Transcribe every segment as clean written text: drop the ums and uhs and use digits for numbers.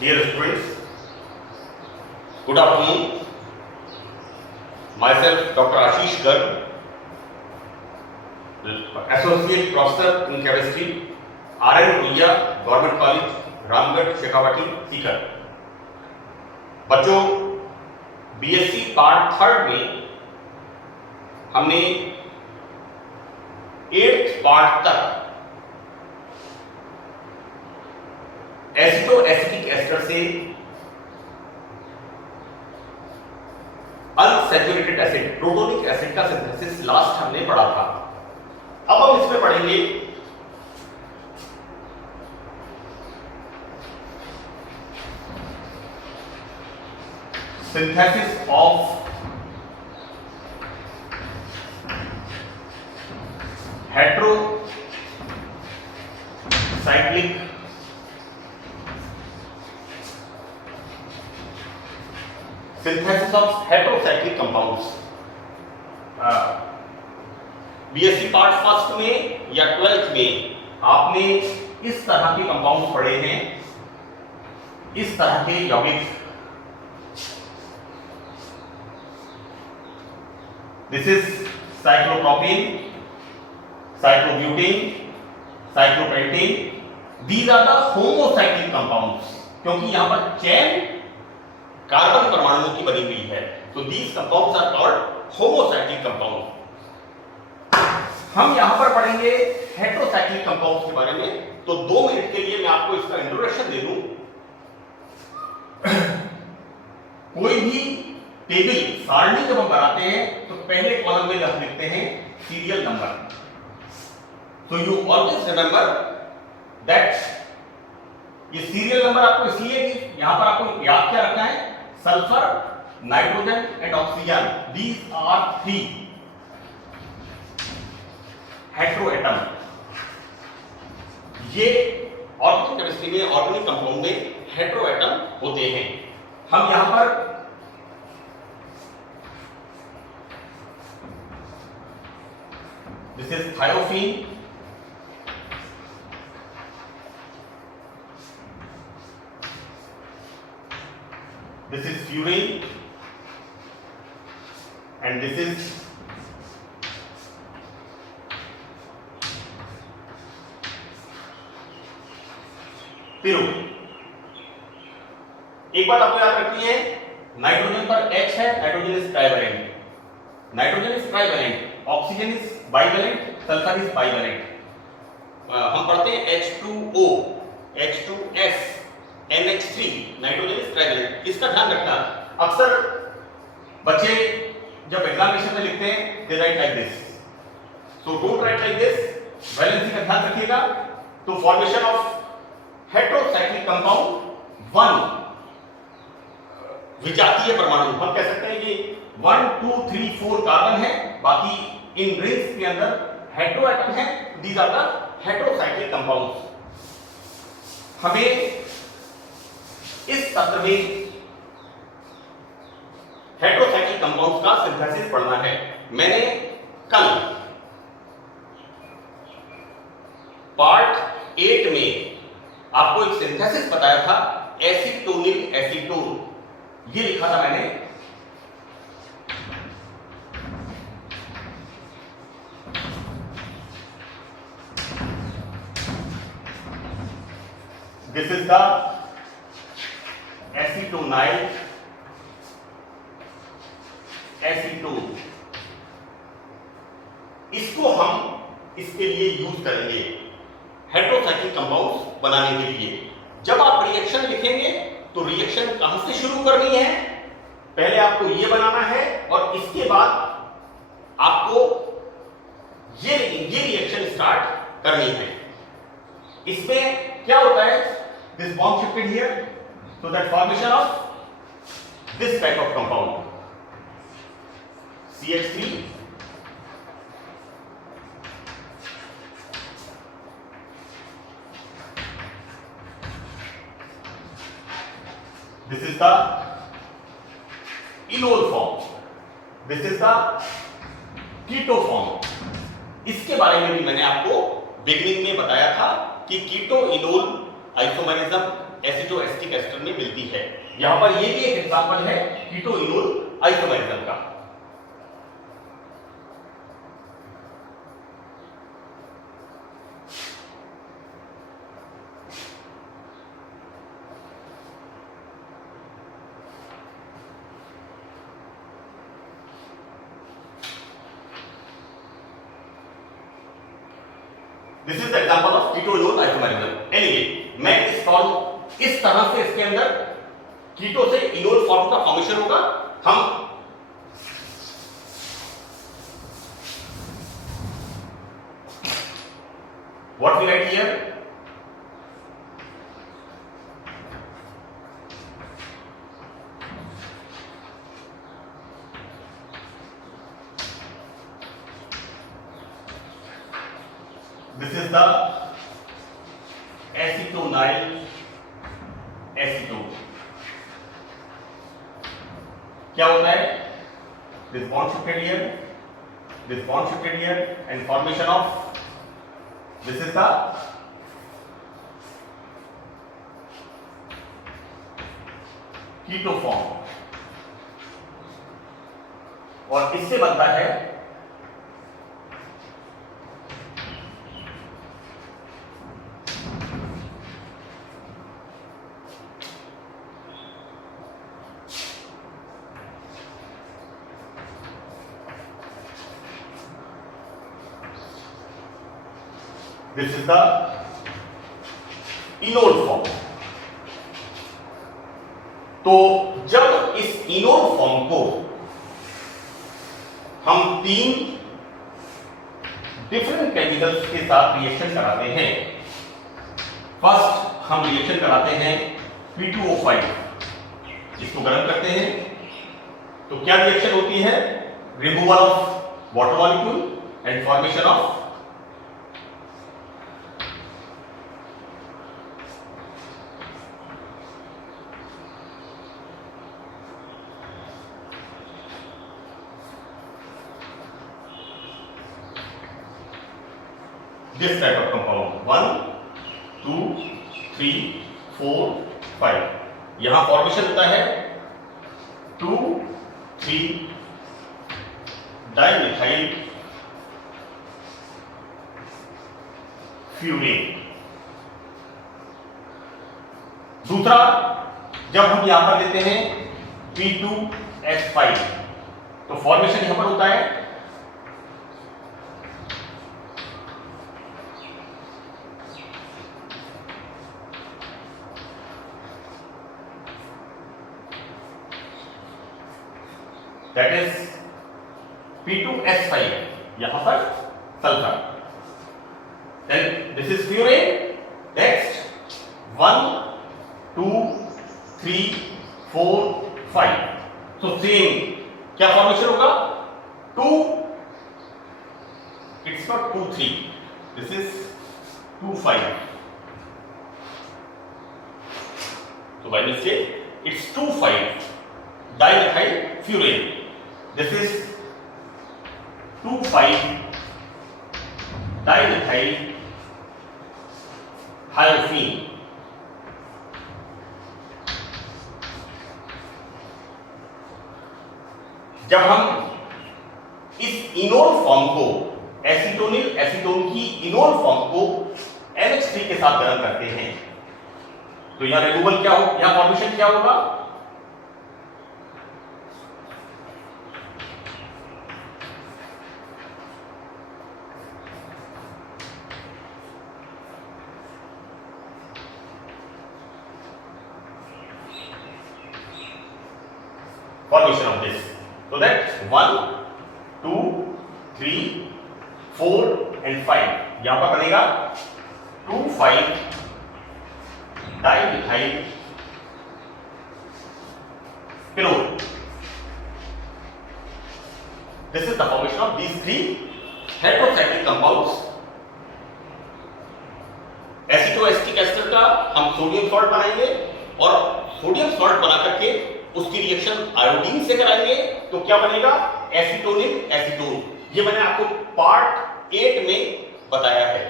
Dear students, good afternoon. Myself, Dr. Ashish Garg, Associate Professor in Chemistry, R.N. Ruia, Government College, Ramgarh, Shekhawati, Sikar. बच्चों, BSc part 3 में हमने 8th part तक एसिटो-एसिटिक ester से unsaturated acid, protonic acid का synthesis last हमने पढ़ा था। अब हम इसमें पढ़ेंगे synthesis of heterocyclic synthesis of heterocyclic compounds. BSc part 1 में या 12th में आपने इस तरह के कंपाउंड पढ़े हैं, इस तरह के यौगिक। This is cyclopropane, cyclobutane, cyclopentane. These are the homocyclic compounds, क्योंकि यहां पर चेन कार्बन परमाणुओं की बनी हुई है, तो these compounds are called homocyclic compound. हम यहां पर पढ़ेंगे हेटेरोसाइक्लिक कंपाउंड्स के बारे में। तो 2 मिनट के लिए मैं आपको इसका इंट्रोडक्शन दे दूं। कोई भी टेबल सारणी जब हम बनाते हैं तो पहले कॉलम में हम लिखते हैं serial number. So you always remember that ये सीरियल नंबर आपको इसलिए कि यहां पर आपको याद क्या रखना है, sulphur, nitrogen and oxygen, these are 3 hetero atom. ये ऑर्गेनिक केमिस्ट्री में, ऑर्गेनिक कंपाउंड में हेटेरो एटम होते हैं। हम यहां पर this is thiophene, this is furane, and this is pyrrole। एक बात आपको याद रखनी है, नाइट्रोजन पर H है, nitrogen is trivalent, nitrogen is trivalent, oxygen is bivalent, sulphur is bivalent. हम पढ़ते हैं H2O, H2S, NH3, nitrogen is trivalent. इसका ध्यान रखना। अक्सर बच्चे जब एग्जामिनेशन में लिखते हैं they write like this, so don't write like this. Valency का ध्यान रखिएगा। तो फॉर्मेशन ऑफ हेटेरोसाइक्लिक कंपाउंड 1 विजातीय परमाणु, हम कह सकते हैं कि 1 2 3 4 कार्बन है, बाकी इन रिंग्स के अंदर हेटेरो एटम है। These are the heterocyclic compounds. हमें इस सत्र में हेटेरोसाइक्लिक कंपाउंड्स का सिंथेसिस पढ़ना है। मैंने कल पार्ट 8 में आपको एक सिंथेसिस बताया था, एसीटोनिल एसीटोन, ये लिखा था मैंने। This is the acetonyl acetone. इसको हम इसके लिए यूज करेंगे हेटेरोसाइक्लिक कंपाउंड्स बनाने के लिए। जब आप रिएक्शन लिखेंगे तो रिएक्शन कहां से शुरू करनी है, पहले आपको ये बनाना है और इसके बाद आपको ये रिएक्शन स्टार्ट करनी है। इसमें क्या होता है, this bond shifted here, so that formation of this type of compound, CH3, this is the enol form, this is the keto form। इसके बारे में भी मैंने आपको बिगनिंग में बताया था कि कीटो इनोल आइसोमेरिज्म एसिटोएस्टिक एस्टर में मिलती है। यहां पर ये भी एक एग्जांपल है कीटोइनोल आइसोमेरिज्म का। This is the example of ketoenol isomerism. Anyway मैं इस फॉर्म इस तरह से इसके अंदर कीटो से इनोल फॉर्म का फॉर्मेशन होगा। हम what we write here, this is the acetonyl acetone। क्या होता है? this bond shifted here, this bond shifted here and formation of this is the keto form और इससे बनता है this is the enol form. तो जब इस इनोल फॉर्म को हम 3 डिफरेंट केमिकल्स के साथ रिएक्शन कराते हैं। फर्स्ट हम रिएक्शन कराते हैं P2O5, इसको गर्म करते हैं तो क्या रिएक्शन होती है? Removal of water molecule and formation of this type of compound 1 2 3 4 5। यहां फॉर्मेशन होता है 2 3 डाइमिथाइल फ्यूरेन। दूसरा जब हम यहां पर लेते हैं P2S5 तो फॉर्मेशन यहां पर होता है that is P2S5, यहां पर sulphur. then this is furane। next 1 2 3 4 5 so same क्या फॉर्मेशन होगा? 2 it's not 2 3, this is 2 5 so by mistake it's 2 5 dimethyl furane। This is 2,5 dimethyl hyoscine। जब हम इस इनोल फॉर्म को एसीटोनिल एसीटोन की इनोल फॉर्म को NH3 के साथ गर्म करते हैं तो यहां रिमूवल क्या हो, यहां फॉर्मेशन क्या होगा? formation of this so that 1 2 3 4 and 5 यहां पर बनेगा 2 5 dimethyl phenol. this is the formation of these 3 heterocyclic compounds। Acetoacetic ester का हम सोडियम सॉल्ट बनाएंगे और सोडियम सॉल्ट बना करके उसकी रिएक्शन आयोडीन से कराएंगे तो क्या बनेगा? एसीटोनिल एसीटोन। ये मैंने आपको पार्ट 8 में बताया है।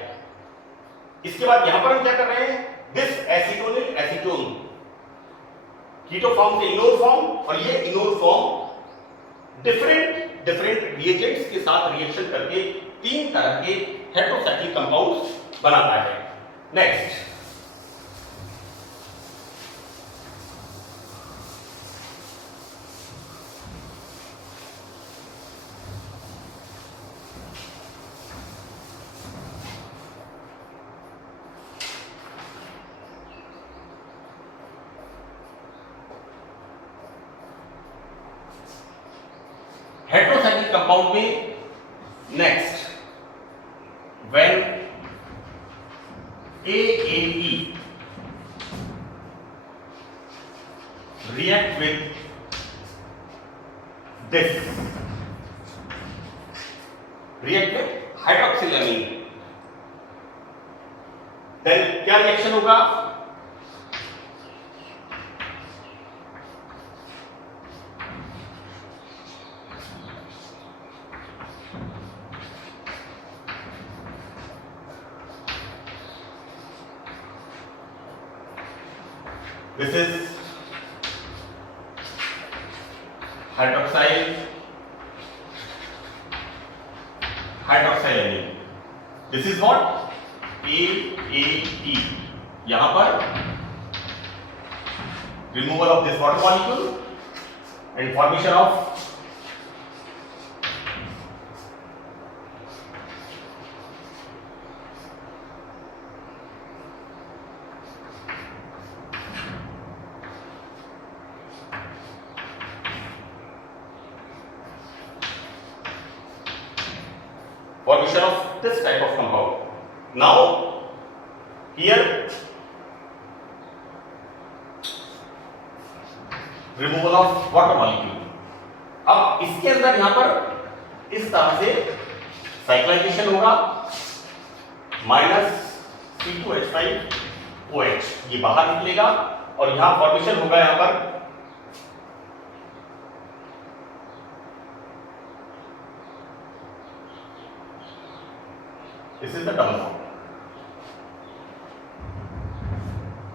इसके बाद यहां पर हम क्या कर रहे हैं? दिस एसीटोनिल एसीटोन कीटो फॉर्म से इनोर फॉर्म, और ये इनोर फॉर्म डिफरेंट रिएजेंट्स के साथ रिएक्शन करके 3 तरह के हेटेरोसाइक्लिक कंपाउंड्स बनाता है। नेक्स्ट, हेटेरोसाइक्लिक कंपाउंड में next, when AAE react with this, react with hydroxylamine, then क्या रिएक्शन होगा? This is hydroxylamine. This is what? AAE. यहां पर removal of this water molecule and formation of this type of compound. Now here removal of water molecule. अब इसके अंदर यहां पर इस तरह से साइक्लाइजेशन होगा, -C2H5OH ये बाहर निकलेगा और यहां फॉर्मेशन होगा यहां पर This is the double bond.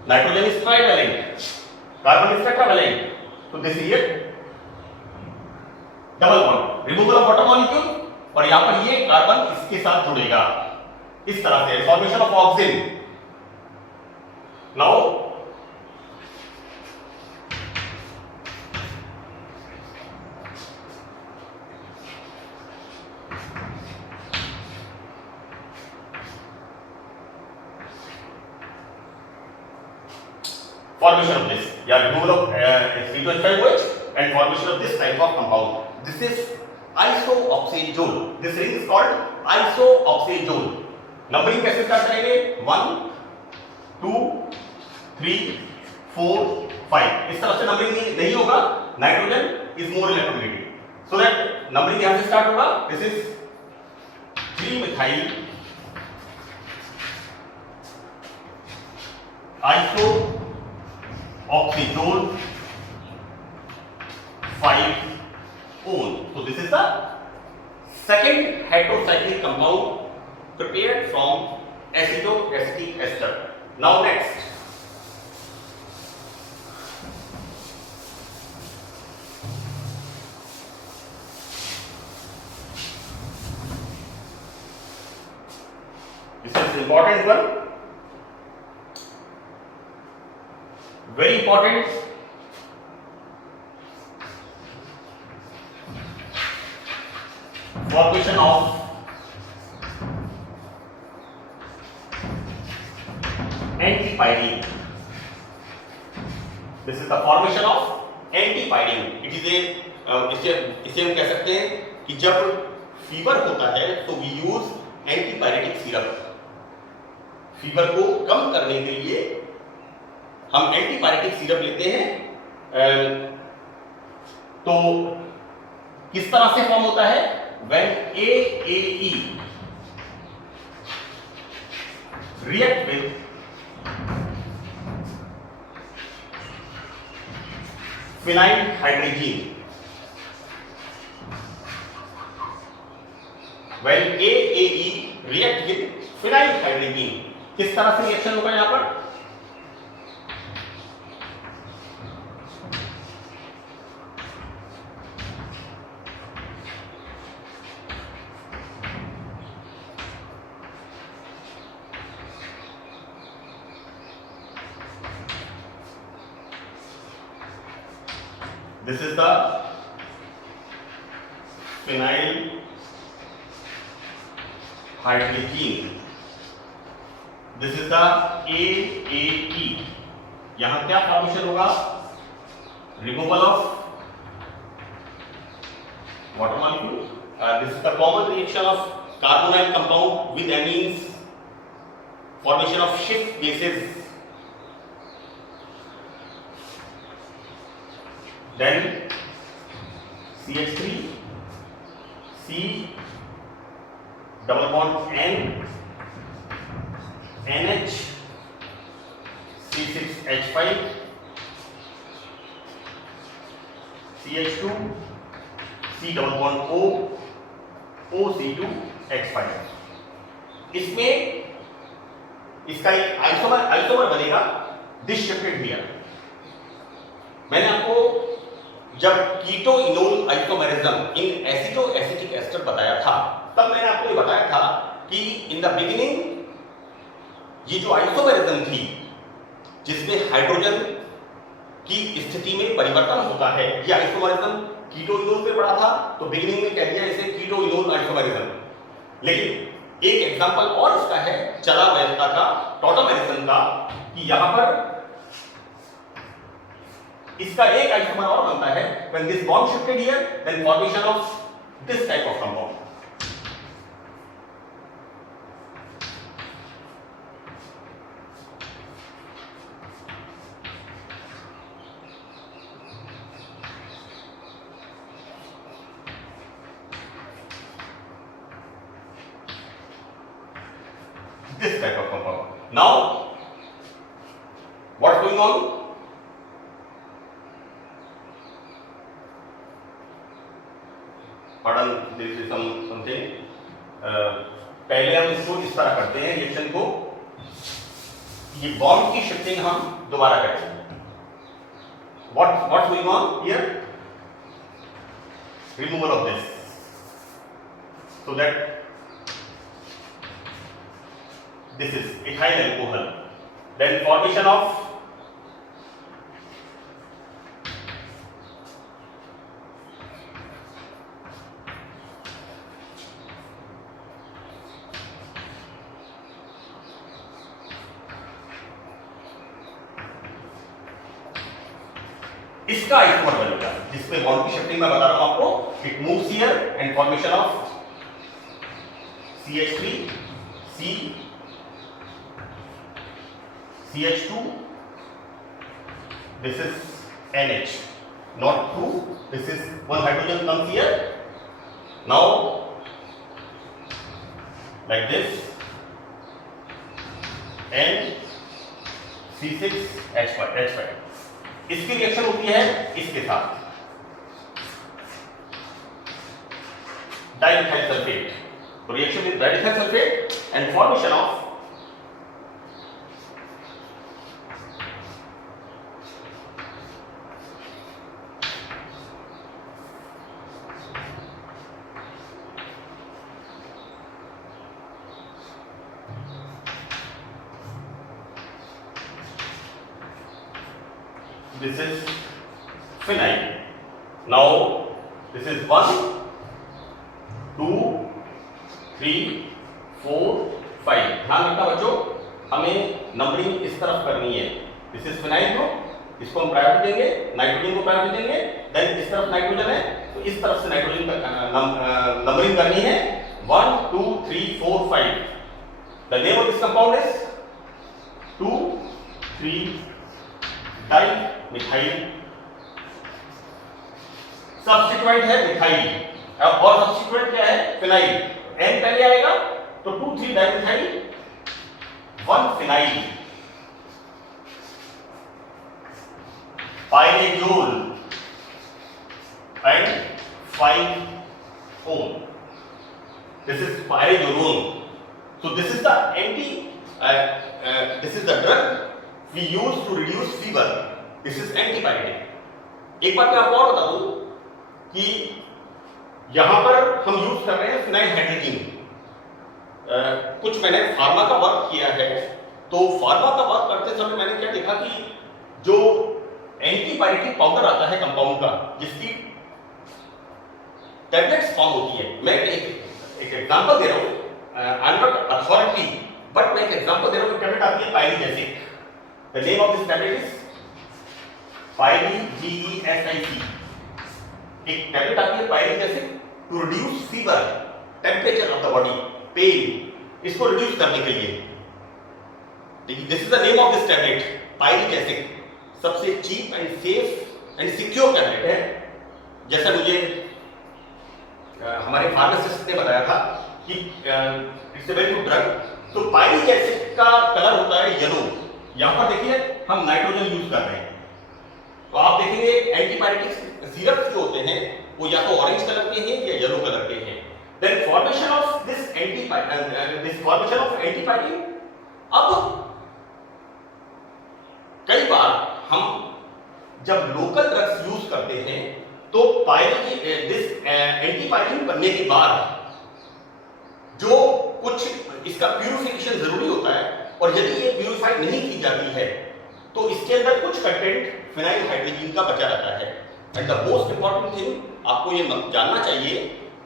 Nitrogen is trivalent, carbon is tetravalent. So this is it double bond. Removal of water molecule और यहाँ पर ये कार्बन इसके साथ जुड़ेगा इस तरह से, formation of oxygen. Now formation of this, removal of C2H5OH and formation of this type of compound. This is isooctazole. This ring is called isooctazole. Numbering कैसे स्टार्ट करेंगे? 1, 2, 3, 4, 5 इस तरह से नंबरिंग नहीं होगा. Nitrogen is more electronegative, so that numbering यहां से start होगा. This is 3-methyl isooctazole 5-one. So this is the second heterocyclic compound prepared from acetoacetic ester. Now next, this is important one, very important. Formation of antipyrine. This is the formation of antipyrine. It is a इसे हम कह सकते हैं कि जब fever होता है तो we use antipyretic syrup. Fever को कम करने के लिए हम एंटीपायरेटिक सिरप लेते हैं. तो किस तरह से फॉर्म होता है? When AAE react with phenylhydrazine, when AAE react with phenylhydrazine, किस तरह से रिएक्शन होगा? यहां पर This is the phenyl hydrazine. This is the AAE. यहां क्या फॉर्मेशन होगा? Removal of water molecule. This is the common reaction of carbonyl compound with amines, formation of shift bases. Then CH3, C double bond N, NH, C6H5, CH2, C double bond O, OC2H5. इसमें इसका एक isomer बनेगा डिसशिफ्टेड here. मैंने आपको जब कीटोइनोल isomerism in एसिडो acetic ester बताया था, तब मैंने आपको ये बताया था कि इन द बिगिनिंग ये जो आइसोमेरिज्म थी जिसमें हाइड्रोजन की स्थिति में परिवर्तन होता है, ये आइसोमेरिज्म कीटोइनोल पे पढ़ा था, तो बिगिनिंग में कह दिया इसे कीटोइनोल आइसोमेरिज्म. लेकिन एक एग्जांपल और इसका है चला वैधता का, टॉटोमेरिज्म का, कि यहां पर इसका एक आइसोमर और बनता है. when this bond shifted here, then formation of this type of compound. This type of compound. Now, what's going on? Pardon, there is something. पहले हम इसको इस तरह करते हैं रिएक्शन को, ये बॉन्ड की शिफ्टिंग हम दोबारा करेंगे. What's going on here? Removal of this, so that this is ethyl alcohol. Then formation of इसका आइसोमर बनेगा जिसमें बॉन्ड की शिफ्टिंग मैं बता रहा हूं आपको. It moves here and formation of CH3, C, CH2, this is NH, not 2, this is one hydrogen comes here. Now like this, N, C6H5. इसकी रिएक्शन होती है इसके साथ डाइमिथाइल सल्फेट. तो reaction with dimethyl sulphate and formation of this is phenyl. Now this is 1, 2, 3, 4, 5. ध्यान रखना बच्चों, हमें नंबरिंग इस तरफ करनी है. दिस इज फिनाइल ग्रुप, इसको हम प्रायोरिटी देंगे, नाइट्रोजन को प्रायोरिटी देंगे. देन इस तरफ नाइट्रोजन है तो इस तरफ से नाइट्रोजन का नंबरिंग करनी है. 1, 2, 3, 4, 5. The name of this compound is 2, 3 dimethyl. Substituent है मिथाइल और सब्स्टिट्यूएंट क्या है? फिनाइल. एन पहले आएगा तो 2, 3 dimethyl, 1 phenyl. Pyrazole and 5 one. This is pyrazolone. So this is the this is the drug we use to reduce fever. This is antipyretic. एक बात मैं आपको और बता दूं कि यहां पर हम यूज कर रहे हैं फिनाइल हाइड्रोजीन. कुछ मैंने फार्मा का वर्क किया है, तो फार्मा का वर्क करते समय मैंने क्या देखा कि जो एंटीपायरेटिक पाउडर आता है कंपाउंड का, जिसकी टैबलेट्स फॉर्म होती है। मैं एक एग्जांपल दे रहा हूं, I am not authority, but मैं एक एग्जांपल दे रहा हूं। टैबलेट आती है Pyrigesic, the name of this tablet is Pyrigesic. एक टैबलेट आती है Pyrigesic to reduce fever, temperature of the body, pain, इसको रिड्यूस करने के लिए। देखिए, this is the name of this tablet, Pyrigesic. सबसे cheap and safe and secure tablet है। जैसा मुझे हमारे फार्मासिस्ट ने बताया था कि it's a very good drug. तो पाइलीजेसिक का कलर होता है येलो। यहां पर देखिए हम नाइट्रोजन यूज कर रहे हैं, तो आप देखेंगे एंटीबायोटिक्स सिरप जो होते हैं वो या तो ऑरेंज कलर के हैं या येलो कलर के हैं। Then formation of this formation of antibiotic, अब कई बार हम जब लोकल ड्रग्स यूज करते हैं तो दिस एंटीबायोटिक बनने के बाद जो कुछ इसका प्यूरिफिकेशन जरूरी होता है, और यदि ये प्यूरिफाइड नहीं की जाती है तो इसके अंदर कुछ कंटेंट फिनाइल हाइड्रोजन का बचा रहता है। And the most important thing आपको ये जानना चाहिए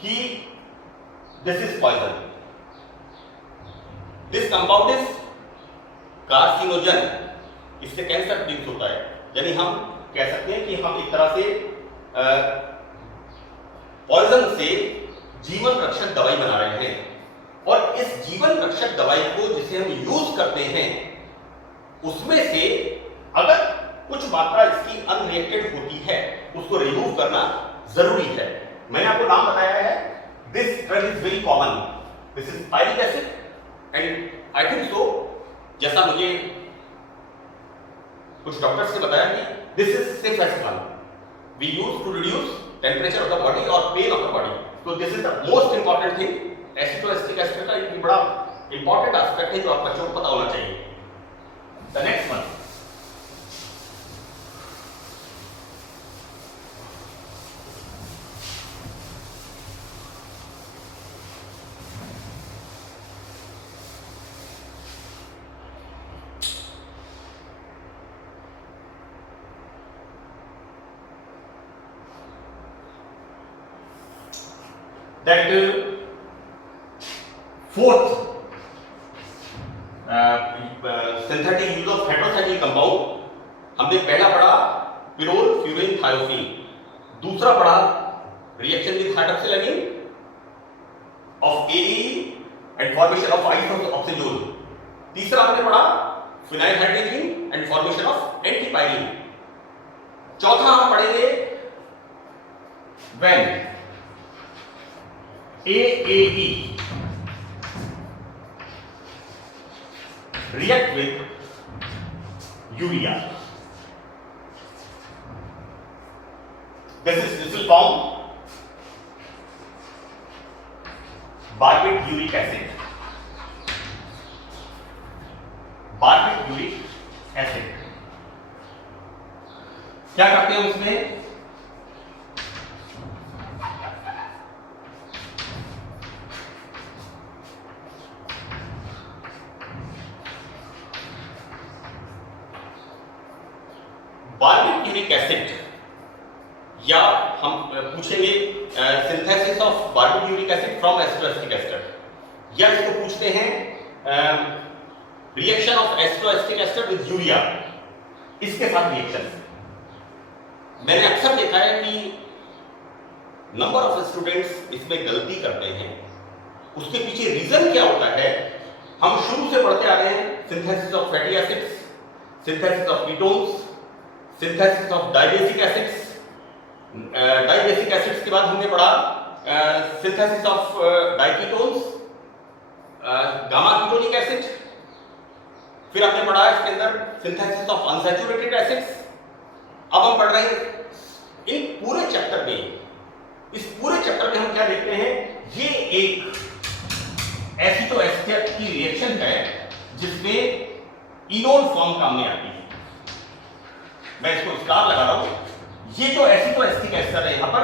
कि this is poison, this compound is carcinogen, इससे कैंसर प्रोड्यूस होता है। यानी हम कह सकते हैं कि हम एक तरह से पॉइजन से जीवन रक्षक दवाई बना रहे हैं, और इस जीवन रक्षक दवाई को जिसे हम यूज करते हैं उसमें से अगर कुछ मात्रा इसकी अनरिएक्टेड होती है उसको रिमूव करना जरूरी है। मैंने आपको नाम बताया है, this drug is very common, this is pyric acid and I think so, जैसा मुझे कुछ डॉक्टर्स ने बताया कि this is safest one we use to reduce temperature of the body और पेन ऑफ द बॉडी। तो this is the most important thing. Acetoacetic acid का एक बड़ा इंपॉर्टेंट एस्पेक्ट है जो आप बच्चों को पता होना चाहिए। The next one, that fourth synthetic use of heterocyclic compound, हमने पहला पढ़ा पिरोल फ्यूरिन थायोसीन, दूसरा पढ़ा reaction with hydroxylamine of AE and formation of isoxazole, तीसरा हमने पढ़ा phenyl hydrogen and formation of antipyrine, चौथा हम पढ़ेंगे when AAE react with urea. This will form barbituric uric acid. Barbituric acid क्या करते हैं उसमें? बार्बिट्यूरिक एसिड, या हम पूछेंगे synthesis of barbituric acid from acetoacetic ester, या इसको पूछते हैं reaction of acetoacetic ester with urea, इसके साथ रिएक्शन। मैंने अक्सर देखा है कि नंबर ऑफ स्टूडेंट्स इसमें गलती करते हैं। उसके पीछे रीजन क्या होता है? हम शुरू से पढ़ते आ रहे हैं synthesis of fatty acids, synthesis of ketones, synthesis of dibasic acids, dibasic acids के बाद हमने पढ़ा synthesis of diketones, gamma ketonic acid, फिर हमने पढ़ा इसके अंदर सिंथेसिस ऑफ अनसैचुरेटेड एसिड्स। अब हम पढ़ रहे हैं इन पूरे चैप्टर में, इस पूरे चैप्टर में हम क्या देखते हैं? ये एक एसिटोएस्टर की रिएक्शन है जिसमें इनोल फॉर्म काम में आती है। मैं इसको स्टार लगा रहा हूं। ये जो एसिटोएस्टिक एस्टर है, यहां पर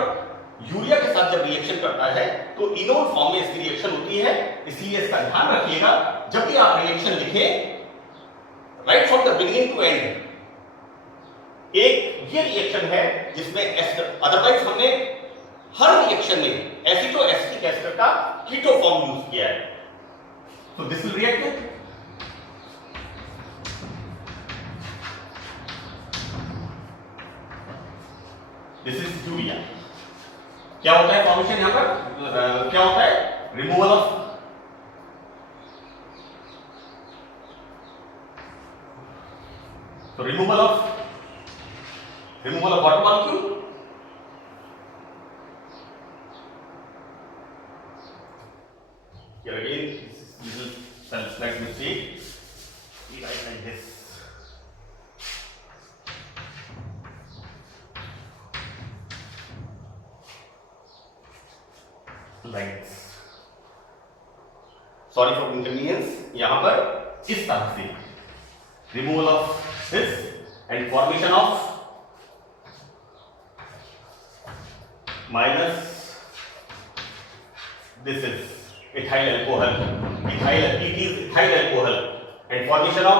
यूरिया के साथ जब रिएक्शन करता है तो इनोल फॉर्म में इसकी रिएक्शन होती है। इसलिए इसका ध्यान रखिएगा, जब भी आप रिएक्शन लिखें, write from the beginning to end, एक ये रिएक्शन है जिसमें एस्टर, अदरवाइज हमने हर रिएक्शन में एसिटो एसिटिक एस्टर का कीटो फॉर्म यूज किया है। तो this will react with this is urea. क्या होता है फॉर्मेशन यहां पर, क्या होता है removal of removal of water molecule, here again this is little slight mistake, we write like this, like this, sorry for inconvenience, यहां पर इस तरह से removal of this and formation of minus this is ethyl alcohol, it is ethyl alcohol and formation of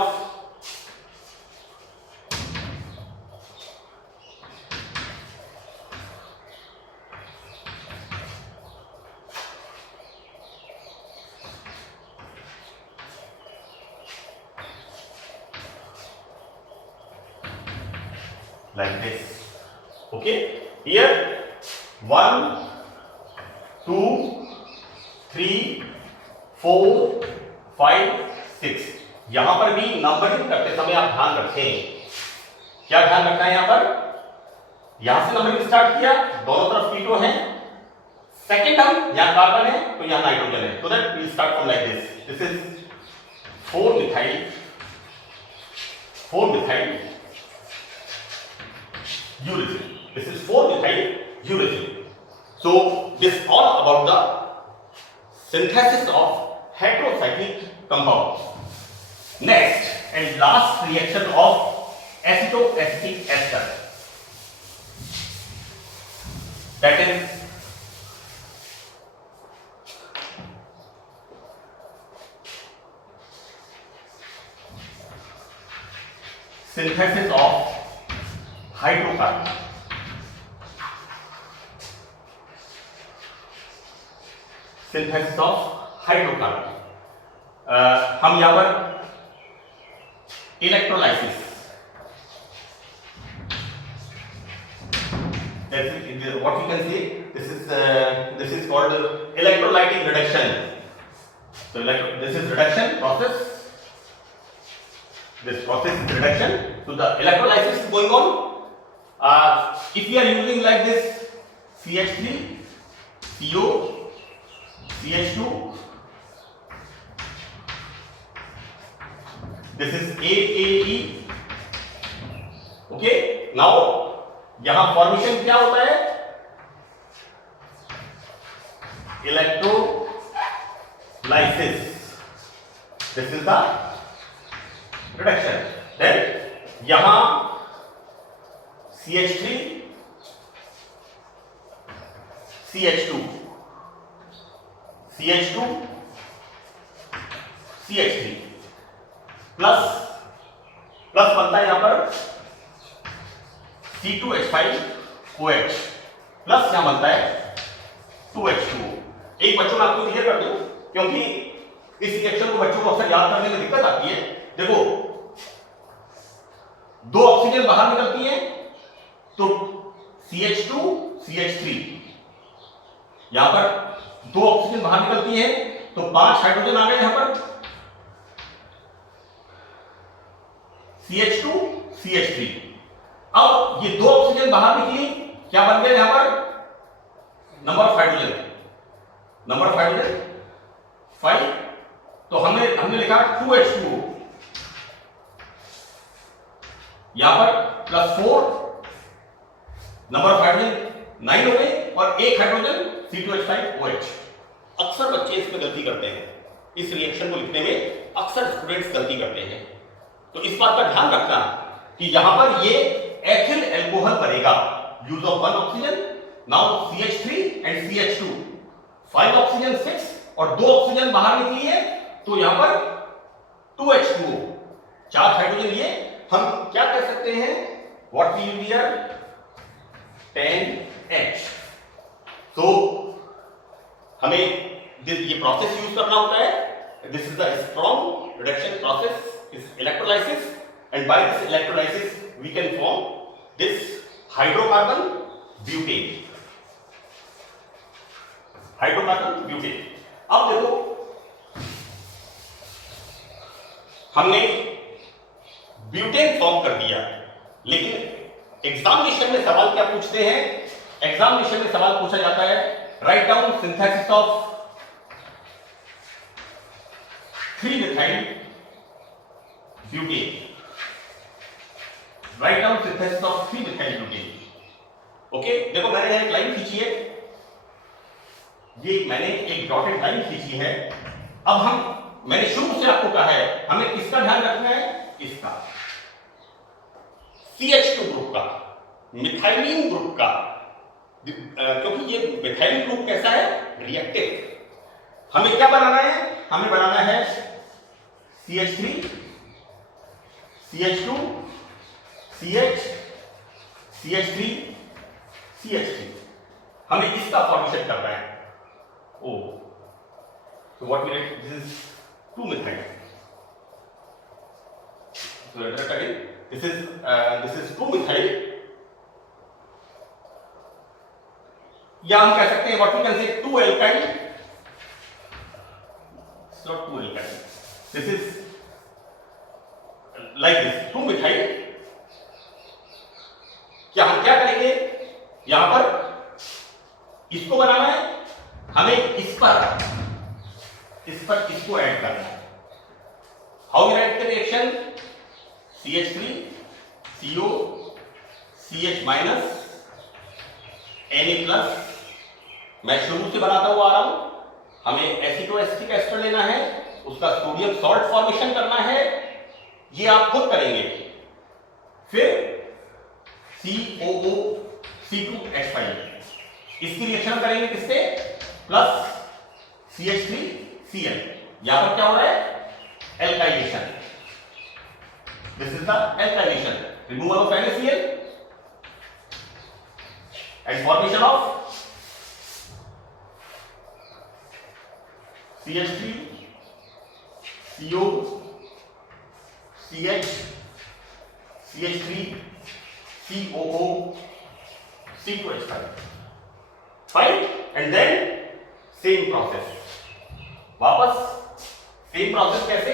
like this. Okay, here 1 2 3 4 5 6, यहां पर भी numbering करते समय आप ध्यान रखें, क्या ध्यान रखना है यहां पर, यहां से नंबरिंग स्टार्ट किया, दोनों तरफ कीटो है, सेकंड हम यहां कार्बन है तो यहां नाइट्रोजन है, so that we start from like this is 4 methyl uracil, this is 4 methyl uracil. So this all about the synthesis of heterocyclic compounds. Next and last reaction of acetoacetic ester, that is synthesis of hydrocarbon. Synthesis of hydrocarbon. हम यहां पर electrolysis, what we can say, this is called electrolytic reduction. So this is reduction process. This process is reduction. So the electrolysis is going on. If we are using like this CH3, CO, CH2, this is AAE. Okay. Now यहां formation क्या होता है, electrolysis, this is the reduction, then यहां CH3 CH2 CH2 CH3 plus बनता है यहां पर C2H5OH plus यहां बनता है 2H2O। एक बच्चों में आपको क्लियर कर दूं, क्योंकि इस रिएक्शन को बच्चों को अक्सर याद करने में दिक्कत आती है। देखो, दो ऑक्सीजन बाहर निकलती है तो CH2 CH3, यहां पर दो ऑक्सीजन बाहर निकलती है तो 5 हाइड्रोजन आ गए यहां पर, CH2 CH3। अब ये दो ऑक्सीजन बाहर निकली, क्या बन गया यहां पर, नंबर ऑफ हाइड्रोजन 5, तो हमने लिखा 2H2O, यहां पर +4, नंबर ऑफ हाइड्रोजन 9 हो गए और एक हाइड्रोजन C2H5OH। अक्सर बच्चे इसमें गलती करते हैं, इस रिएक्शन को लिखने में अक्सर स्टूडेंट्स गलती करते हैं। तो इस बात का ध्यान रखना कि यहां पर ये एथिल अल्कोहल बनेगा, use of 1 oxygen, now CH3 and CH2, 5 oxygen 6 और 2 ऑक्सीजन बाहर निकली है तो यहां पर 2H2O, 4 हाइड्रोजन लिए, हम क्या कह सकते हैं, what we use here 10H. so हमें ये प्रोसेस यूज करना होता है. This is the strong reduction process, is electrolysis, and by this electrolysis we can form this hydrocarbon butane. Hydrocarbon butane. अब देखो हमने ब्यूटेन फॉर्म कर दिया, लेकिन एग्जामिनेशन में सवाल क्या पूछते हैं? एग्जामिनेशन में सवाल पूछा जाता है write down synthesis of 3-methyl butane. Write down synthesis of 3-methyl butane. Okay, देखो मैंने यहां एक लाइन खींची है, ये मैंने एक डॉटेड लाइन खींची है. अब मैंने शुरू से आपको कहा है हमें किसका ध्यान रखना है? इसका CH2 ग्रुप का, मिथाइलिन ग्रुप का, क्योंकि ये मिथाइलिन ग्रुप कैसा है? रिएक्टिव. हमें क्या बनाना है? हमें बनाना है CH3 CH2 CH CH3 CH3. हमें इसका फॉर्मेशन करना है. ओ, so what we write, this is 2-methyl. So let us again, this is 2-methyl. या हम कह सकते हैं what we can say 2-alkyl. It's not 2-alkyl. This is like this 2-methyl. क्या हम क्या करेंगे? यहां पर इसको बनाना है, हमें इस पर इसको ऐड करना है. How we write the reaction? CH3 CO CH minus Na plus. मैं शुरू से बनाता हुआ आ रहा हूं. हमें एसिटोएस्टिक एस्टर लेना है, उसका सोडियम सॉल्ट फॉर्मेशन करना है, ये आप खुद करेंगे. फिर COO C2H5, इसकी रिएक्शन करेंगे किससे? Plus CH3Cl. यहां पर क्या हो रहा है? Alkylation. This is the alkylation, removal of NaCl and formation of CH3 CO CH CH3 COO C2H5. Fine, and then same process, वापस सेम प्रोसेस कैसे?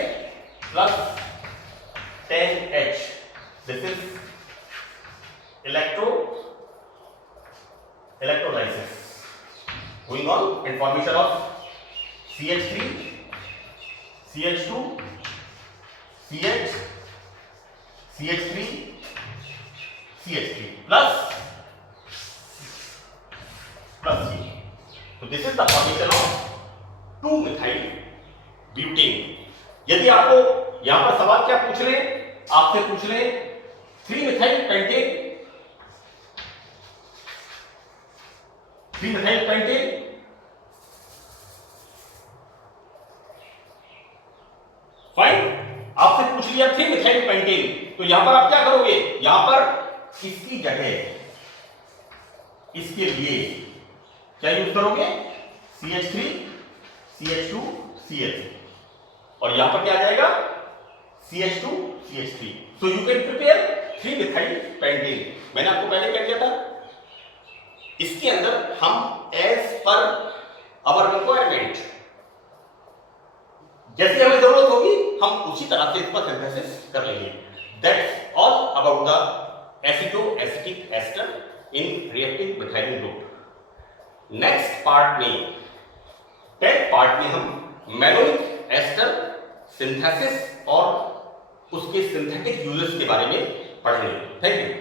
Plus 10H. This is electrolysis going on and formation of CH3 CH2 CH CH3 CH3 plus C. So this is the formation of 2-methyl butane. यदि आपको यहां पर सवाल क्या पूछ रहे हैं? आपसे पूछ रहे हैं 3-methyl pentane. 3-methyl pentane fine. आपसे पूछ लिया 3-methyl pentane, तो यहां पर आप क्या करोगे? यहां पर इसकी जगह इसके लिए क्या यूज करोगे? CH3 CH2 CH, और यहां पर क्या आ जाएगा? CH2 CH3. So you can prepare 3-methyl pentane. मैंने आपको पहले क्या किया था? इसके अंदर हम एज पर अवर रिक्वायरमेंट, जैसे हमें जरूरत होगी हम उसी तरह से इस पर सिंथेसिस कर लेंगे. That's all about the acetoacetic ester in reactive methylene group. Next part में, 10th पार्ट में हम मैलोइक एस्टर सिंथेसिस और उसके सिंथेटिक यूजेस के बारे में पढ़ेंगे. Thank you.